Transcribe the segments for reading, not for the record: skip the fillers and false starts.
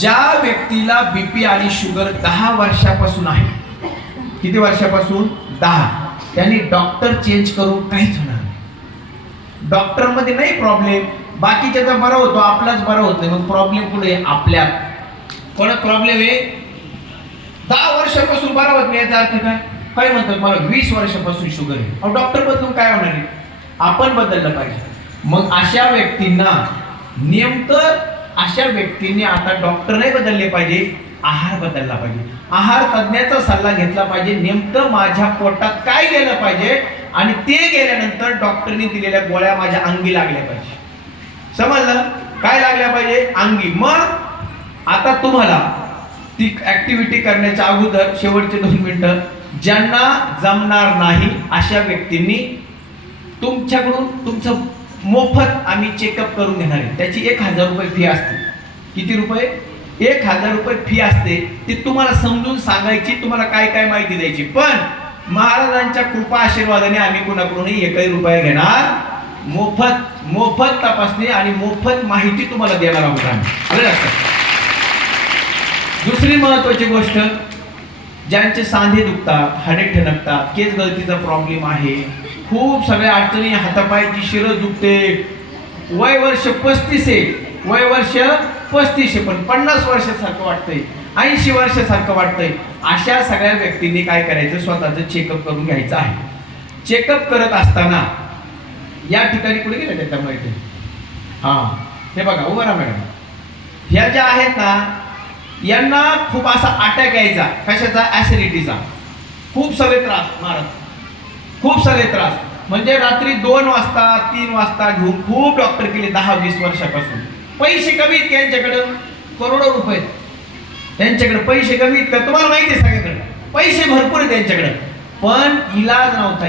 ज्या व्यक्तीला बीपी आणि शुगर 10 वर्षापासून आहे, किती वर्षापासून? 10, त्यांनी डॉक्टर चेंज करून काहीच होणार नाही. डॉक्टर मध्ये नाही प्रॉब्लेम, बाकीच्याचा बरा होतो, आपलाच बरा होत नाही. मग प्रॉब्लेम कुठे? आपल्यात. कोणात प्रॉब्लेम आहे? 10 वर्षापासून बरा होत नाही. याचा अर्थ काय? काय म्हणतात? मला 20 वर्षापासून शुगर आहे. अहो डॉक्टर बदलून काय होणार आहे? आपण बदललं पाहिजे. मग अशा व्यक्तींना नेमकं अशा व्यक्तींनी आता डॉक्टर नाही बदलले पाहिजे, आहार बदलला पाहिजे. आहार तज्ञाचा सल्ला घेतला पाहिजे. नेमकं माझ्या पोटात काय गेलं पाहिजे आणि ते गेल्यानंतर डॉक्टरने दिलेल्या गोळ्या माझ्या अंगी लागल्या पाहिजे. समजलं? काय लागल्या पाहिजे? अंगी. मग आता तुम्हाला ती ऍक्टिव्हिटी करण्याच्या अगोदर शेवटचे 2 मिनिटं, ज्यांना जमणार नाही अशा व्यक्तींनी तुमच्याकडून तुमचं मोफत आम्ही चेकअप करून घेणार आहे. त्याची 1000 रुपये फी असते. किती रुपये? 1000 रुपये फी असते. ती तुम्हाला समजून सांगायची, तुम्हाला काय काय माहिती द्यायची. पण महाराजांच्या कृपा आशीर्वादाने आम्ही कुणाकडूनही 1 रुपया घेणार. मोफत तपासणी आणि मोफत माहिती तुम्हाला देणार आहोत आम्ही. दुसरी महत्वाची गोष्ट, ज्यांचे सांधे दुखतात, हाडे ठणकतात, केस गळतीचा प्रॉब्लेम आहे, खूप सगळ्या अडचणी, हातापायाची शिरं दुखते, वय वर्ष 35 आहे, वय वर्ष 35 आहे, पण 50 वर्षासारखं वाटतंय, 80 वर्षासारखं वाटतंय, अशा सगळ्या व्यक्तींनी काय करायचं? स्वतःचं चेकअप करून घ्यायचं आहे. चेकअप करत असताना या ठिकाणी कुठे गेले त्याच्यामुळे ते हे बघा, उभं राहा मॅडम. ह्या ज्या आहेत ना, यांना खूप असा अटॅक यायचा. कशाचा? ऍसिडिटीचा. खूप सगळे त्रास महाराज, खूप सगळे त्रास. म्हणजे रात्री 2 वाजता 3 वाजता घेऊन खूप डॉक्टर केले 10-20 वर्षापासून. पैसे कमी आहेत त्यांच्याकडं, करोडो रुपये त्यांच्याकडे, पैसे कमी आहेत का? तुम्हाला माहिती आहे सगळ्याकडे पैसे भरपूर आहे त्यांच्याकडे, पण इलाज नव्हता.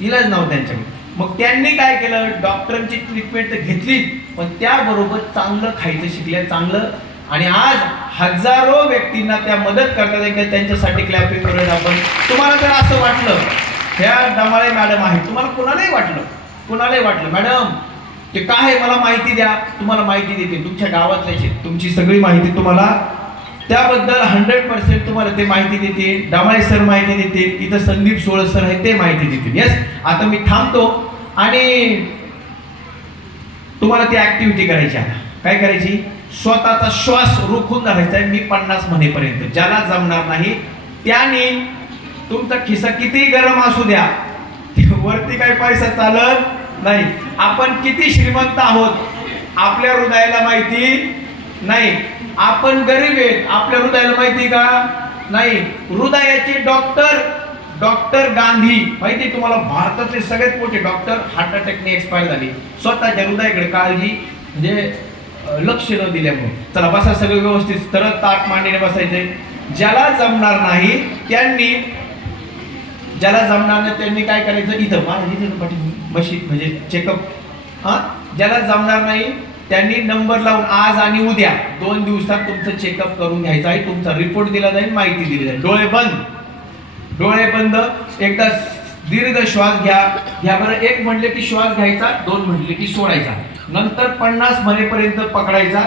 इलाज नव्हता त्यांच्याकडे. मग त्यांनी काय केलं? डॉक्टरांची ट्रीटमेंट तर घेतली, पण त्याबरोबर चांगलं खायचं शिकले, चांगलं. आणि आज हजारो व्यक्तींना त्या मदत करतात. एकदा त्यांच्यासाठी क्लॅपिंग करूया आपण. तुम्हाला जर असं वाटलं, ह्या डमाळे मॅडम आहे, तुम्हाला कुणालाही वाटलं मॅडम ते काय आहे मला माहिती द्या, तुम्हाला माहिती देते. तुमच्या गावातल्याची तुमची सगळी माहिती तुम्हाला त्याबद्दल 100% तुम्हाला ते माहिती देते. डमाळे सर माहिती देते, इथं संदीप सोळ सर आहे ते माहिती देतील. येस, आता मी थांबतो आणि तुम्हाला ती ऍक्टिव्हिटी करायची. आता काय करायची? स्वतःचा श्वास रोखून धरायचा आहे मी 50 म्हणेपर्यंत. ज्याला जमणार नाही त्याने तुमचा खिसा किती गरम असू द्या, वरती काही पैसा चालत नाही. आपण किती श्रीमंत आहोत आपल्या हृदयाला माहिती नाही. आपण गरीब आहेत आपल्या हृदयाला माहिती का? नाही. हृदयाचे डॉक्टर गांधी माहिती तुम्हाला, भारतातले सगळ्यात मोठे डॉक्टर हार्ट अटॅकने एक्सपायर झाले. स्वतःच्या हृदयाकडे काळजी म्हणजे लक्ष न दिल्यामुळे. चला बसा सगळं व्यवस्थित, तरच ताट मांडीने बसायचे. ज्याला जमणार नाही त्यांनी काय करायचं? इथं मशीन म्हणजे चेकअप. ज्याला जमणार नाही त्यांनी नंबर लावून आज आणि उद्या 2 दिवसात तुमचं चेकअप करून घ्यायचं आहे. तुमचा रिपोर्ट दिला जाईल, माहिती दिली जाईल. डोळे बंद. एकदा दीर्घ श्वास घ्या बरं. 1 म्हणले की श्वास घ्यायचा, 2 म्हणले की सोडायचा. नंतर 50 म्हणेपर्यंत पकडायचा.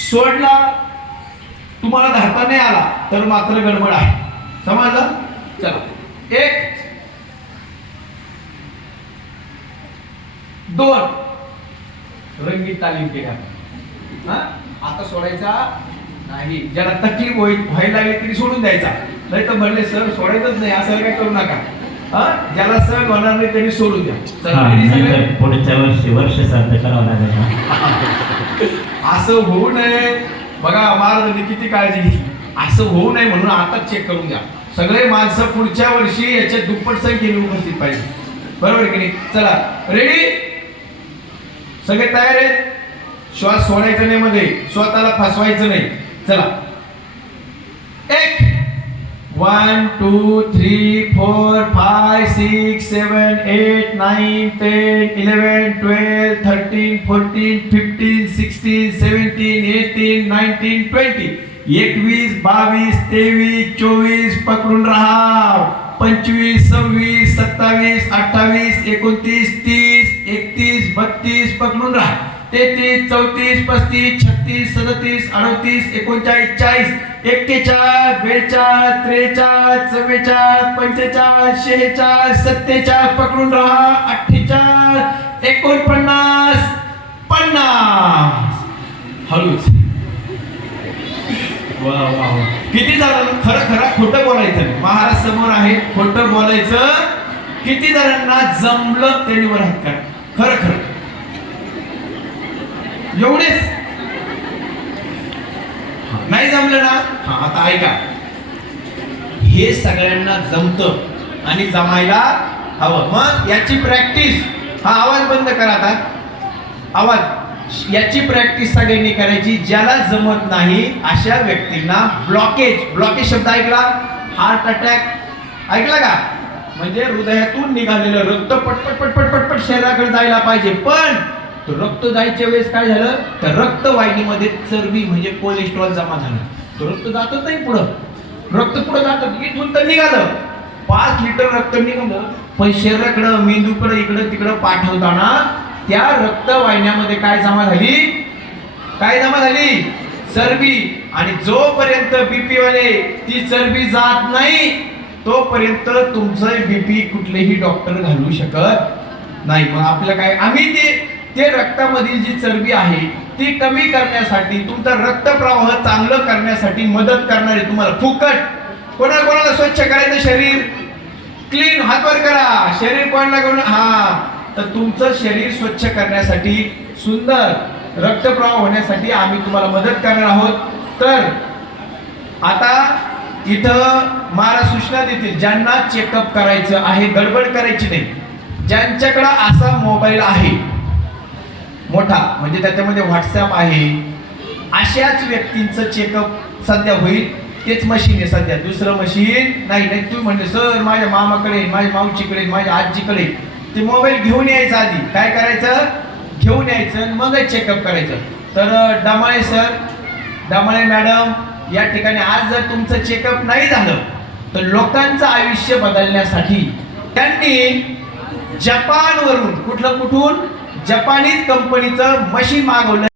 सोडला, तुम्हाला धरता नाही आला तर मात्र गडबड आहे. समजलं? चला, 1 2 रंगीत तालीम केल्या. आता सोडायचा नाही. ज्याला तकलीफ व्हायला लागली तरी सोडून द्यायचा, नाही तर म्हणले सर सोडायचंच नाही असं काय करू नका. ज्याला सहन होणार नाही त्यांनी सोडून द्या. पुढच्या वर्ष साध्य करावं लागेल. असं होऊ नये. बघा महाराजांनी किती काळजी घेतली. असं होऊ नये म्हणून आताच चेक करून द्या. सगळे माणसं पुढच्या वर्षी याच्या दुप्पट संख्येने उपस्थित पाहिजे. बरोबर की नाही? चला रेडी, सगळे तयार आहेत? श्वास सोडायचा नाही, मध्ये स्वतःला फसवायचं नाही. चला, 1 1 2 3 4 5 6 7 8 9 10 11 12 13 14 15 16 17 18 19 20 21 22 23 24 पकडून राहा. 25 26 27 28 29 30 31 32 पकडून राहा. 33 34 35 36 36 37 38 39 40 41 42 43 44 45 46 47 पकडून राहा 48 49 50 हळूच. वा वा वा. किती जणांना खरं खरं खोटं बोलायचं नाही. महाराज समोर आहे, खोटं बोलायचं. किती जणांना जमलं त्यांनी वर हात काढ. खरं खरं एवढेच. नाही जमलं ना, हा आता ऐका, हे सगळ्यांना जमतं आणि जमायला हवं. मग याची प्रॅक्टिस, हा आवाज बंद करा आता, आवाज. याची प्रॅक्टिस सगळ्यांनी करायची. ज्याला जमत नाही अशा व्यक्तींना ब्लॉकेज शब्द ऐकला, हार्ट अटॅक ऐकला का, म्हणजे हृदयातून निघालेलं रक्त पटपट पटपट पटपट शरीराकडे जायला पाहिजे, पण तो रक्त जायच्या वेळेस काय झालं, तर रक्तवाहिनीमध्ये चरबी म्हणजे कोलेस्ट्रॉल जमा झालं. तो रक्त जातच नाही पुढं, रक्त पुढं जातं, इथून तर निघालं 5 लिटर रक्त निघालं, पण शरीराकडं मेंदूकडे इकडं तिकडं पाठवताना त्या रक्तवाहिन्यामध्ये काय जमा झाली, चरबी. आणि जोपर्यंत बीपी वाले ती चरबी जात नाही तोपर्यंत तुमचं बीपी कुठलेही डॉक्टर घालू शकत नाही. मग आपलं काय, आम्ही ते रक्तामधील जी चरबी आहे ती कमी करण्यासाठी, तुमचा रक्तप्रवाह चांगलं करण्यासाठी मदत करणारे तुम्हाला फुकट. कोणाला स्वच्छ करायचं शरीर, क्लीन, हात वर करा. शरीर कोणाला कोण, हा, तर तुमचं शरीर स्वच्छ करण्यासाठी, सुंदर रक्तप्रवाह होण्यासाठी आम्ही तुम्हाला मदत करणार आहोत. तर आता इथं महाराज सूचना देतील, ज्यांना चेकअप करायचं आहे, गडबड करायची नाही. ज्यांच्याकडे असा मोबाईल आहे मोठा, म्हणजे त्याच्यामध्ये व्हॉट्सअप आहे, अशाच व्यक्तींचं चेकअप सध्या होईल. तेच मशीन आहे सध्या, दुसरं मशीन नाही. तू म्हणजे सर माझ्या मामाकडे, माझ्या मावशीकडे, माझ्या आजीकडे, ते मोबाईल घेऊन यायचं. आधी काय करायचं, घेऊन यायचं, मग चेकअप करायचं. तर डमाळे सर, डमाळे मॅडम या ठिकाणी आज जर तुमचं चेकअप नाही झालं तर लोकांचं आयुष्य बदलण्यासाठी त्यांनी जपानवरून, कुठून जपानीज कंपनीचं मशीन मागवलं.